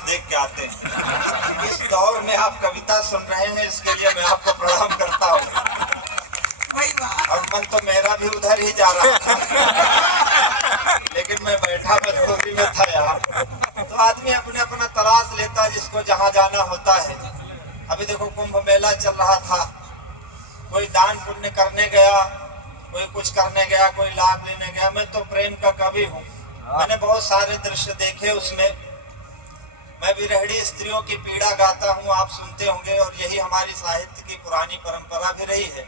देख के आते हैं। इस दौर में आप कविता सुन रहे हैं, इसके लिए मैं आपको प्रणाम करता हूँ। और मन तो मेरा भी उधर ही जा रहा था, लेकिन मैं बैठा मजबूरी में था यार। तो आदमी अपने अपना तलाश लेता है जिसको जहाँ जाना होता है। अभी देखो कुंभ मेला चल रहा था, कोई दान पुण्य करने गया, कोई कुछ करने गया, कोई लाभ लेने गया। मैं तो प्रेम का कवि हूँ, मैंने बहुत सारे दृश्य देखे उसमें। मैं विरहड़ी स्त्रियों की पीड़ा गाता हूँ, आप सुनते होंगे, और यही हमारी साहित्य की पुरानी परंपरा भी रही है।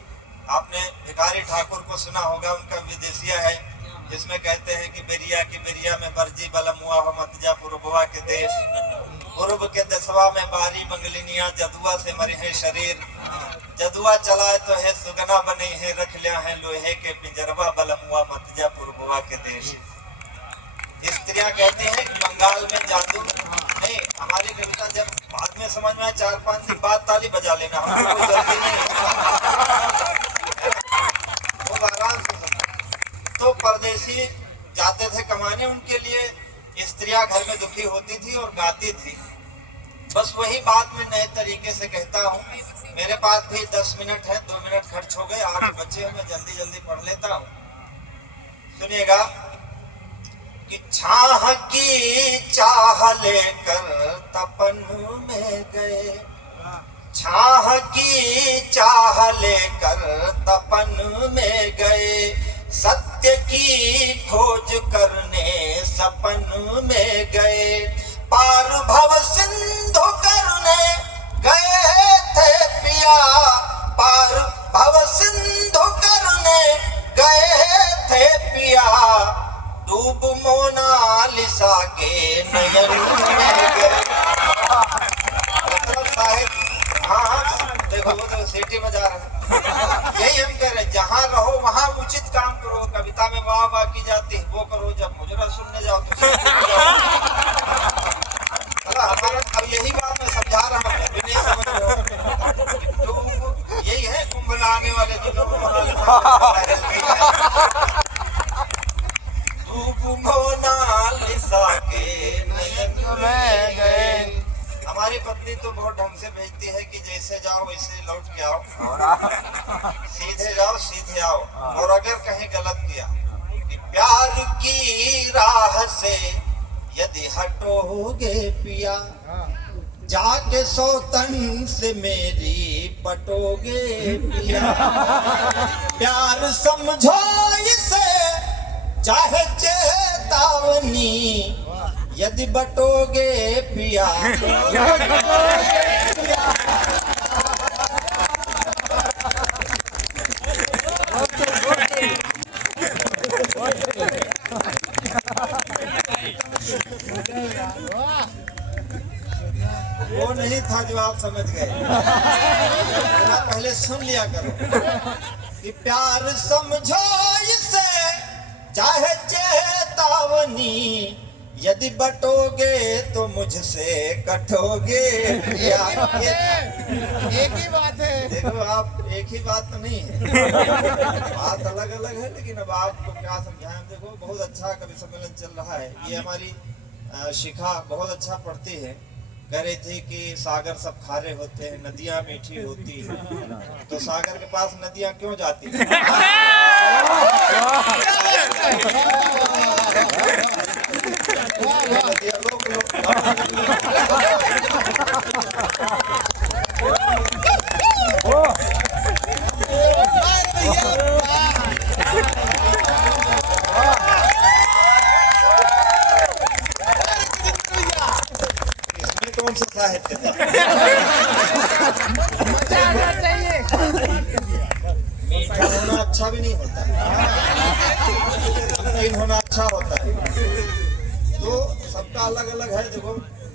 आपने भिखारी ठाकुर को सुना होगा, उनका विदेशिया है जिसमें कहते हैं कि बेरिया की बेरिया में बरजी बलमुआ हो मतजा पुरबुआ के देश, पूर्व के दसवा में बारी मंगलिनिया, जदुआ से मरे हैं शरीर, जदुआ चलाए तो है सुगना बने हैं, रख लिया है लोहे के पिंजरवा, बलमुआ मतजा पुरबुआ के देश। स्त्रियां कहते हैं कि बंगाल में जादू नहीं। हमारी कविता जब बाद में समझ में आए, 4-5 दिन बाद ताली बजा लेना, हमको कोई जल्दी नहीं, वो आराम से सुना। तो परदेसी जाते थे कमाने, उनके लिए स्त्रियां घर में दुखी होती थी और गाती थी। बस वही बात मैं नए तरीके से कहता हूँ। मेरे पास भी 10 मिनट है, 2 मिनट खर्च हो गए, 8 बच्चे हैं, मैं जल्दी जल्दी पढ़ लेता हूँ। सुनिएगा कि छाह की चाह लेकर तपन में गए, छाह की चाह लेकर तपन में गए, सत्य की खोज करने सपन में गए, पार भव सिंधु करने गए थे पिया, पार भव सिंधु करने गए थे पिया, डूब मोनालिसा के नयन में गए। हाँ देखो वो तो सीटी बजा रहे हैं। यही हम कह रहे हैं, जहाँ रहो वहाँ उचित काम करो। कविता में वाह वाह की जाती है, वो करो। जब मुजरा सुनने जाओ तो हमारा अब यही बात मैं समझा रहा हूँ, नहीं समझ रहे हो। यही है कुंभ में आने वाले जो मोनालिसा के नयन में गए। हमारी पत्नी तो बहुत ढंग से भेजती है कि जैसे जाओ वैसे लौट के आओ, सीधे जाओ सीधे आओ। और अगर कहीं गलत किया कि प्यार की राह से यदि हटोगे पिया, जाके सौतन से मेरी पटोगे पिया, प्यार समझो इसे चाहे चेतावनी, यदि बटोगे पिया, वो नहीं था जो आप समझ गए। पहले सुन लिया करो कि प्यार समझो इसे चाहे चेतावनी, यदि बटोगे तो मुझसे कटोगे। एक ही बात है। देखो आप, एक ही बात तो नहीं है, बात अलग अलग है, लेकिन अब आपको क्या समझाएं। देखो बहुत अच्छा कवि सम्मेलन चल रहा है। ये हमारी शिखा बहुत अच्छा पढ़ती है, कह रही थी कि सागर सब खारे होते हैं, नदियां मीठी होती है, तो सागर के पास नदियां क्यों जाती हैं? इसमें कौन सा साहित्य था? मीठा होना अच्छा भी नहीं होता, नमकीन होना अच्छा होता है। तो सबका अलग अलग है। देखो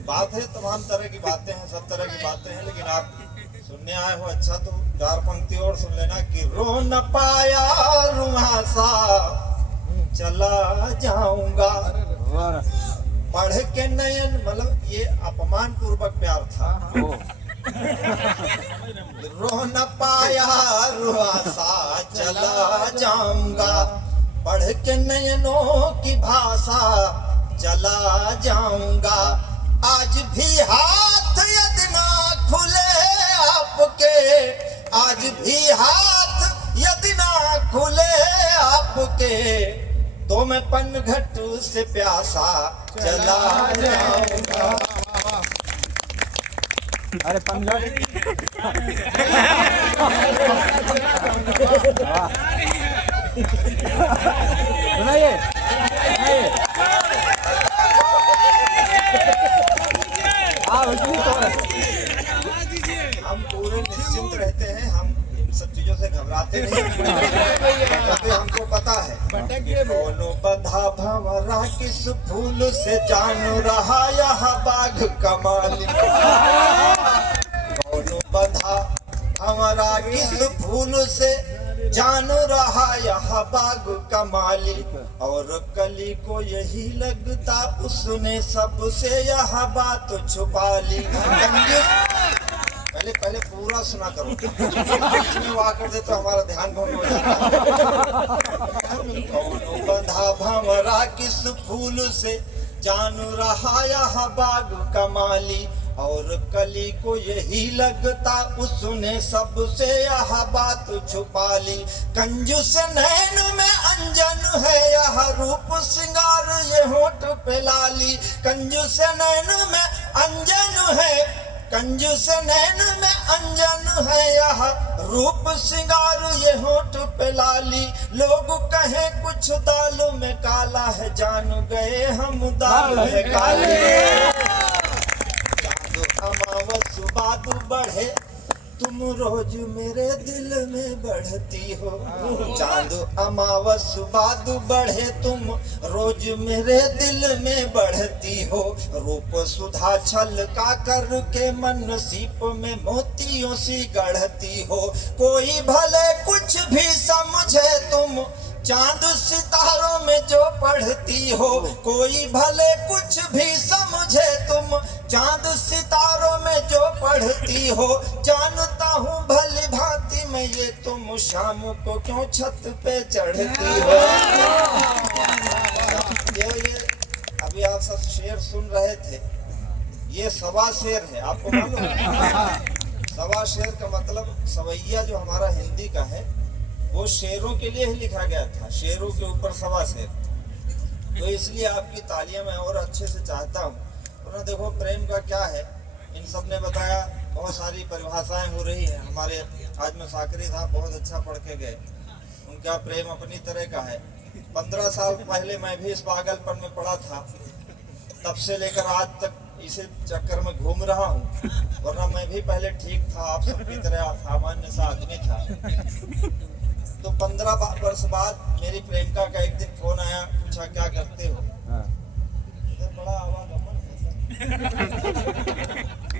बात है, तमाम तरह की बातें हैं, सब तरह की बातें हैं, लेकिन आप सुनने आए हो अच्छा तो 4 पंक्ति और सुन लेना कि रो न पाया रुहासा चला जाऊंगा, पढ़ के नयन, मतलब ये अपमान पूर्वक प्यार था। रो न पाया रुहासा चला जाऊंगा, पढ़ के नयनों की भाषा चला जाऊंगा, आज भी हाथ यदि ना खुले आपके, आज भी हाथ यदि ना खुले आपके, तो मैं पनघट से प्यासा चला जाऊंगा। अरे पंजाब सुनाइए हम पूरे निश्चिंत रहते हैं, हम इन सब चीजों से घबराते नहीं, क्योंकि हमको पता है कौनो बंधा भंवरा किस फूल से जान रहा यह बाघ कमाल। कौनो बंधा भंवरा किस फूल से जान रहा यह बाघ कमाली, और कली को यही लगता उसने सबसे यह बात छुपा ली। पहले पहले पूरा सुना करो, बीच में वो आकर दे तो हमारा ध्यान भंग हो जाता है। कौनो बंधा भंवरा किस फूल से जान रहा यह बाघ कमाली, और कली को यही लगता उसने सबसे यह बात छुपा ली। कंजूस नैन में अंजन है यह रूप सिंगार ये होठ पे लाली, कंजूस नैन में अंजन है, कंजूस नैन में अंजन है यह रूप सिंगार ये होठ पे लाली। लोग कहे कुछ दाल में काला है, जान गए हम दाल है काली। अमावस बादू बढ़े तुम रोज मेरे दिल में बढ़ती हो, चांद अमावस बादू बढ़े तुम रोज मेरे दिल में बढ़ती हो। रूप सुधा छलका करके मन सीप में मोतियों सी गढ़ती हो। कोई भले कुछ भी समझे तुम चांद सितारों में जो पढ़ती हो, कोई भले कुछ भी समझे तुम चांद सितारों में जो पढ़ती हो। जानता हूँ भली भांति में ये तुम शाम को क्यों छत पे चढ़ती हो। ये अभी आप सब शेर सुन रहे थे, ये सवा शेर है, आपको मालूम है? सवा शेर का मतलब सवैया जो हमारा हिंदी का है वो शेरों के लिए ही लिखा गया था, शेरों के ऊपर सवा शेर। तो इसलिए आपकी तालियां मैं और अच्छे से चाहता हूँ। और देखो प्रेम का क्या है, इन सब ने बताया, बहुत सारी परिभाषाएं हो रही है। हमारे आज मैं साकरी था, बहुत अच्छा पढ़ के गए, उनका प्रेम अपनी तरह का है। 15 साल पहले मैं भी इस पागलपन में पड़ा था, तब से लेकर आज तक इसी चक्कर में घूम रहा हूँ। वरना मैं भी पहले ठीक था, आप सबकी तरह सामान्य सा आदमी था। तो 15 वर्ष बाद मेरी प्रेमिका का एक दिन फोन आया, पूछा क्या करते हो। इधर बड़ा आवागमन है।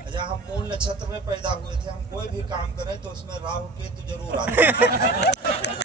अच्छा, हम मूल नक्षत्र में पैदा हुए थे, हम कोई भी काम करें तो उसमें राहु केतु जरूर आते हैं।